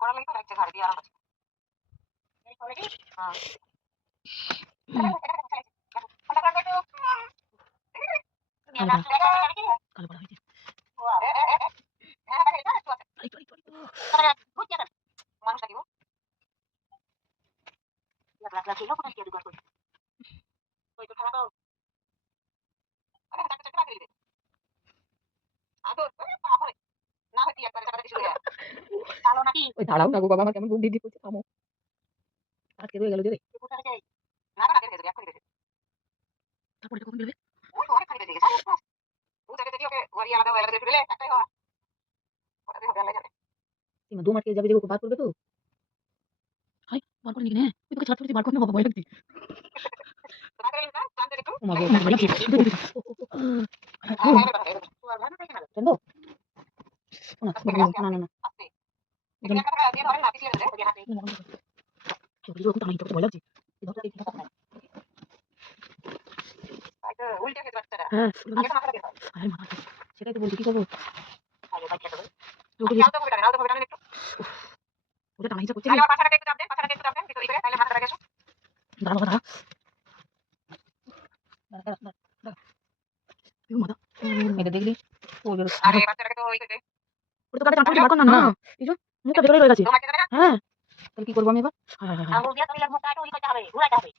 করার লাগি তো লাগছে ঘরে দিয়ে আরাম আছে এই কোয়ালিটি হ্যাঁ ফটা করে একটু কালো কালো পড়া হয়েছে মানুষটা দিব লাখ ছিল কোথায় কি দরকার করি ওই তো খানা তো আরে চারটে চারটে বাকি দিবে আদো বাবা না হতি একবারে চারটে শুরু হয়ে কালো নাকি ওই দাঁড়াও না গো বাবা, আমার কেমন বুক ডিপ করছে, থামো। আজকে রয়ে গেল যে রে। কোথা থেকে না না দেখে দেবে এক করে দেবে তারপরে কখন বেরোবে? ও তো অনেক খালি বেজে গেছে ও চারটে থেকে ওকে ওয়ারি আলাদা হয়ে আলাদা ফিরে একটাই হওয়া ওটা দিয়ে হবে আল্লাহ জানে সীমা দু মাস যাবে যে ওকে বাদ করবে তো। হাই বার করে নিবি না, ওই তোকে ছাড় বার কর না বাবা, ভয় লাগছে। তো না করে না জানতে একটু ও মা গো ভয় লাগছে। জানবো না না না না এখানে একটা দিয়ে ধরে না পিছিয়ে দেবে দিয়ে হাতে ভয় লাগছে। হয়তো উল্টে গেছে বাচ্চাটা হ্যাঁ আগে তো মাথা দিয়ে হয় আরে মাথা, সেটাই তো বলছি কি করবো। আগে বাচ্চা তো ওকে আলতো হবে না একটু ওটা টানা হিসা করছে তাহলে পাছাটাকে একটু চাপ দেন ভিতরে করে তাহলে মাথাটা গেছে দাঁড়া দাঁড়া মাথা এটা দেখলি ও বেরো আরে বাচ্চাটাকে তো ওই করে ওটা তো কাটে কাটতে বার কর না না এই যে মুখটা বেরোয় রয়ে গেছে। তোমাকে দেবে না হ্যাঁ তাহলে কি করবো আমি এবার? হ্যাঁ হ্যাঁ হ্যাঁ আঙুল দিয়ে তুমি মুখটা একটু ওই করতে হবে ঘুরাইতে হবে